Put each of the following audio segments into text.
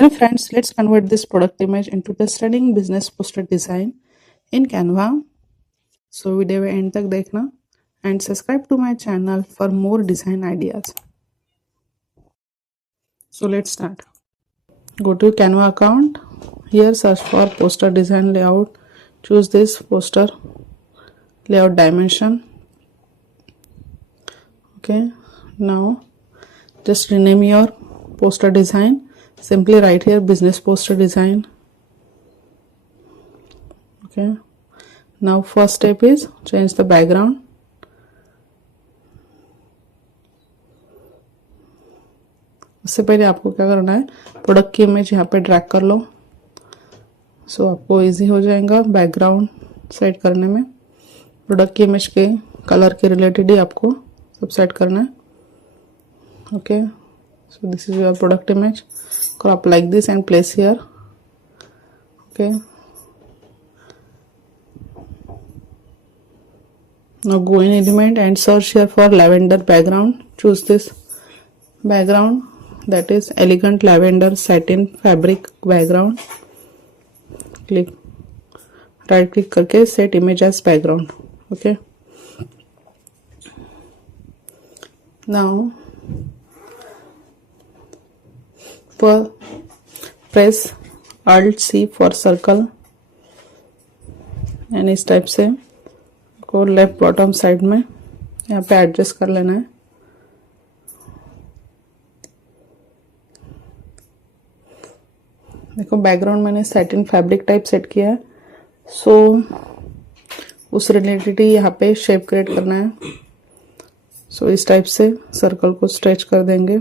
Hello friends, let's convert this product image into the stunning business poster design in Canva. So video में end तक देखना and subscribe to my channel for more design ideas. So let's start. Go to Canva account. Here search for poster design layout. Choose this poster layout dimension. Okay, now just rename your poster design. Simply write here business poster design. Okay, now first step is change the background. उससे पहले आपको क्या करना है, product की image यहाँ पे drag कर लो. सो आपको इजी हो जाएगा बैकग्राउंड सेट करने में. प्रोडक्ट की इमेज के कलर के रिलेटेड ही आपको सब सेट करना है. Okay, so this is your product image. Crop like this and place here. Okay, now go in element and search here for lavender background. Choose this background, that is elegant lavender satin fabric background. Click right click करके set image as background. Okay, now press Alt C for circle and इस type से को left bottom side में यहाँ पे adjust कर लेना है. देखो बैकग्राउंड मैंने सैटिन फैब्रिक टाइप सेट किया है. सो उस रिलेटेड ही यहाँ पे शेप क्रिएट करना है. सो इस टाइप से सर्कल को स्ट्रेच कर देंगे,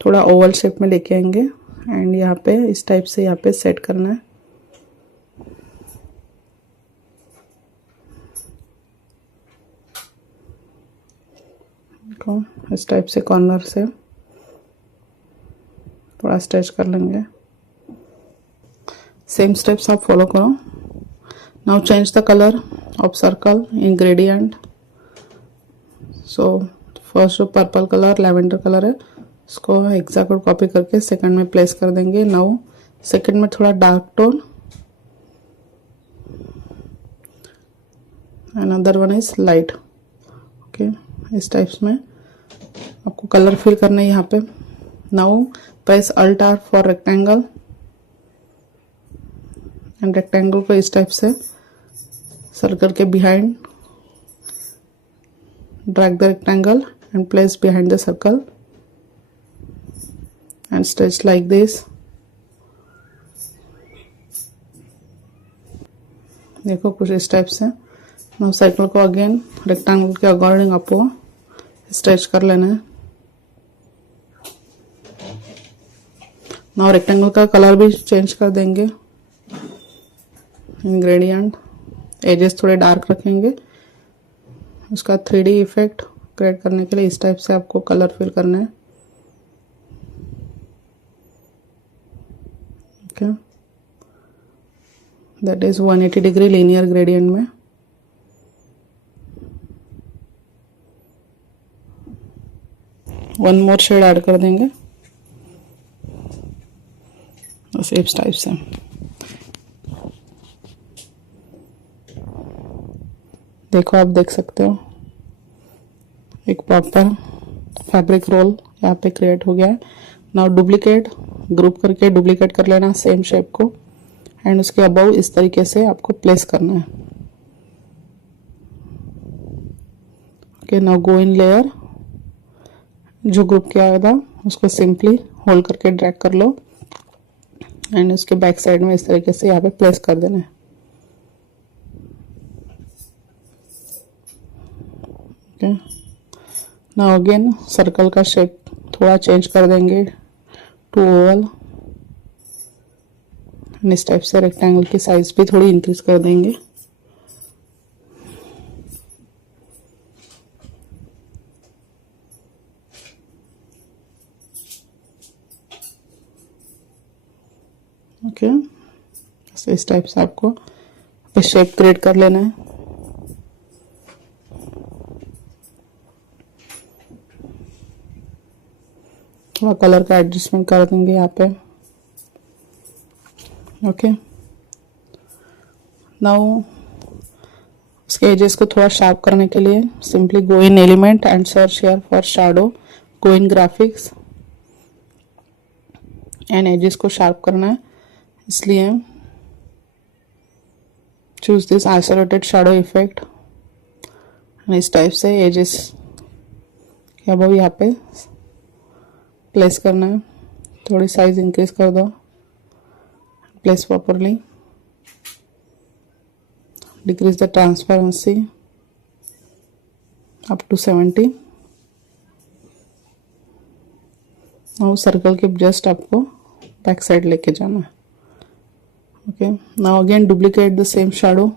थोड़ा ओवल शेप में लेके आएंगे एंड यहाँ पे इस टाइप से यहाँ पे सेट करना है. इस टाइप से कॉर्नर से थोड़ा स्ट्रेच कर लेंगे. सेम स्टेप्स आप फॉलो करो. Now change the colour of circle in gradient. So first जो पर्पल कलर लैवेंडर कलर है उसको एग्जैक्ट कॉपी करके सेकंड में प्लेस कर देंगे. नाउ सेकंड में थोड़ा dark tone, another one is light. Okay, इस टाइप्स में आपको कलर फिल करना है यहाँ पे. Now press alt R for rectangle and rectangle को इस टाइप से सर्कल के behind drag the rectangle and place behind the circle and stretch like this. देखो कुछ इस टाइप से. नाउ सर्कल को अगेन रेक्टेंगल के अकॉर्डिंग आपको स्ट्रेच कर लेना है. नाउ रेक्टेंगल का कलर भी चेंज कर देंगे. इंग्रेडिएंट एजेस थोड़े डार्क रखेंगे. उसका 3D इफेक्ट क्रिएट करने के लिए इस टाइप से आपको कलर फिल करना है. Okay, that is 180 degree linear gradient में. वन मोर शेड ऐड कर देंगे इस टाइप से. देखो आप देख सकते हो एक प्रॉपर फैब्रिक रोल यहाँ पे क्रिएट हो गया है. नाउ डुप्लीकेट ग्रुप करके डुप्लीकेट कर लेना सेम शेप को एंड उसके अबव इस तरीके से आपको प्लेस करना है. Okay, now go in layer. जो ग्रुप किया था उसको सिंपली होल्ड करके ड्रैग कर लो एंड उसके बैक साइड में इस तरीके से यहाँ पे प्लेस कर देना है. ओके, नाउ अगेन सर्कल का शेप थोड़ा चेंज कर देंगे टू ओवल. इस टाइप से रेक्टेंगल की साइज भी थोड़ी इंक्रीज कर देंगे. ओके, इस टाइप से आपको शेप क्रिएट कर लेना है. थोड़ा कलर का एडजस्टमेंट कर देंगे यहाँ पे. ओके, नाउ उसके एजेस को थोड़ा शार्प करने के लिए simply go in element and search here for shadow, go in graphics and edges को शार्प करना है, इसलिए choose this isolated shadow effect. इस टाइप से एजेस के अब यहाँ पे प्लेस करना है, थोड़ी साइज इंक्रीज कर दो, place properly, decrease the transparency up to 70। Now circle के जस्ट आपको बैक साइड लेके जाना है। Okay, now again duplicate the same shadow,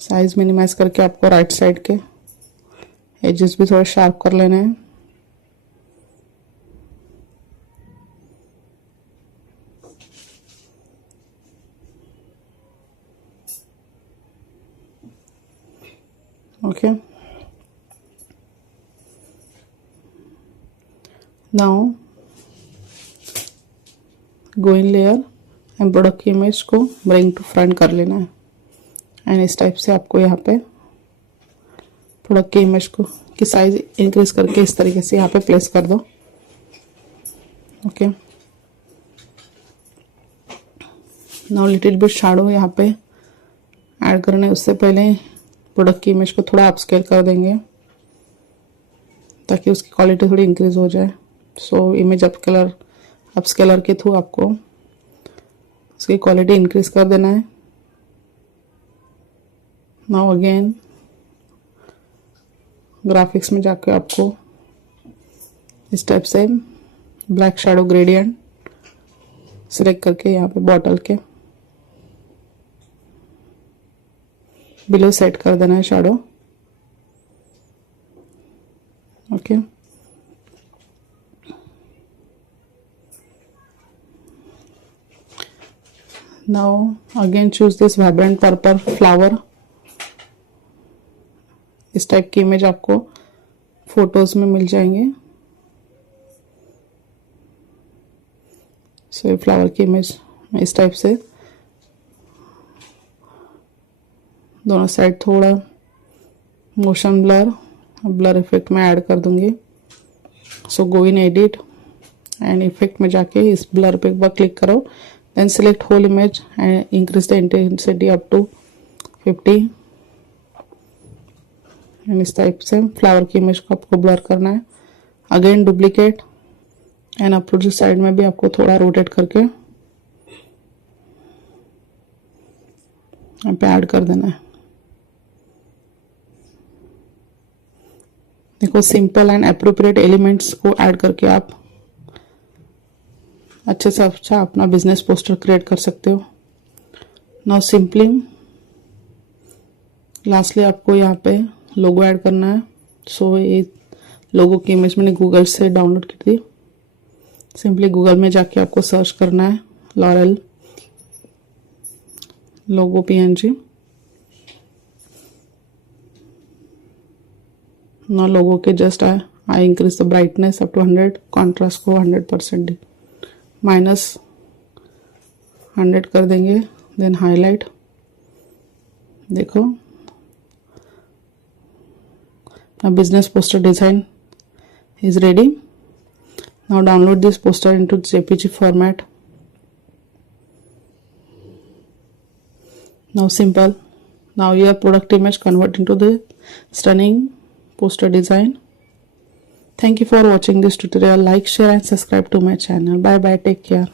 size minimize करके आपको राइट साइड के एजेस भी थोड़ा शार्प कर लेने हैं। Okay, now go in layer and product की इमेज को ब्रिंग टू फ्रंट कर लेना है एंड इस टाइप से आपको यहाँ पे प्रोडक्ट की इमेज को की साइज इंक्रीज करके इस तरीके से यहाँ पे प्लेस कर दो। Okay, now little bit shadow यहाँ पे ऐड करना है, उससे पहले प्रोडक्ट की इमेज को थोड़ा अपस्केल कर देंगे ताकि उसकी क्वालिटी थोड़ी इंक्रीज हो जाए। सो इमेज अपस्केलर के थ्रू आपको उसकी क्वालिटी इंक्रीज कर देना है। नाउ अगेन ग्राफिक्स में जाकर आपको इस टाइप से ब्लैक शैडो ग्रेडियंट सिलेक्ट करके यहाँ पे बॉटल के बिलो सेट कर देना है shadow. Okay, now again choose this vibrant purple flower. इस टाइप की इमेज आपको फोटोज में मिल जाएंगे। सो फ्लावर की इमेज इस टाइप से दोनों साइड थोड़ा मोशन ब्लर इफेक्ट में ऐड कर दूंगी। So go in edit and effect में जाके इस ब्लर पे एक बार क्लिक करो, then select whole image and increase the intensity up to 50 and इस टाइप से फ्लावर की इमेज को आपको ब्लर करना है। Again duplicate and opposite side में भी आपको थोड़ा रोटेट करके यहाँ पे ऐड कर देना है। देखो, सिंपल एंड एप्रोप्रिएट एलिमेंट्स को ऐड करके आप अच्छे से अच्छा अपना बिजनेस पोस्टर क्रिएट कर सकते हो। नाउ सिंपली लास्टली आपको यहाँ पे लोगो ऐड करना है। सो ये लोगो की इमेज मैंने गूगल से डाउनलोड की थी। सिंपली गूगल में जाके आपको सर्च करना है लॉरेल लोगो PNG। ना लोगो के just I increase the brightness up to 100, contrast को 100% -100 कर देंगे, देन हाईलाइट। देखो, अपना business poster design is ready. Now download this poster into JPG format. Now simple. Now your product image convert into the stunning poster design. Thank you for watching this tutorial. Like, share and subscribe to my channel. Bye bye. Take care.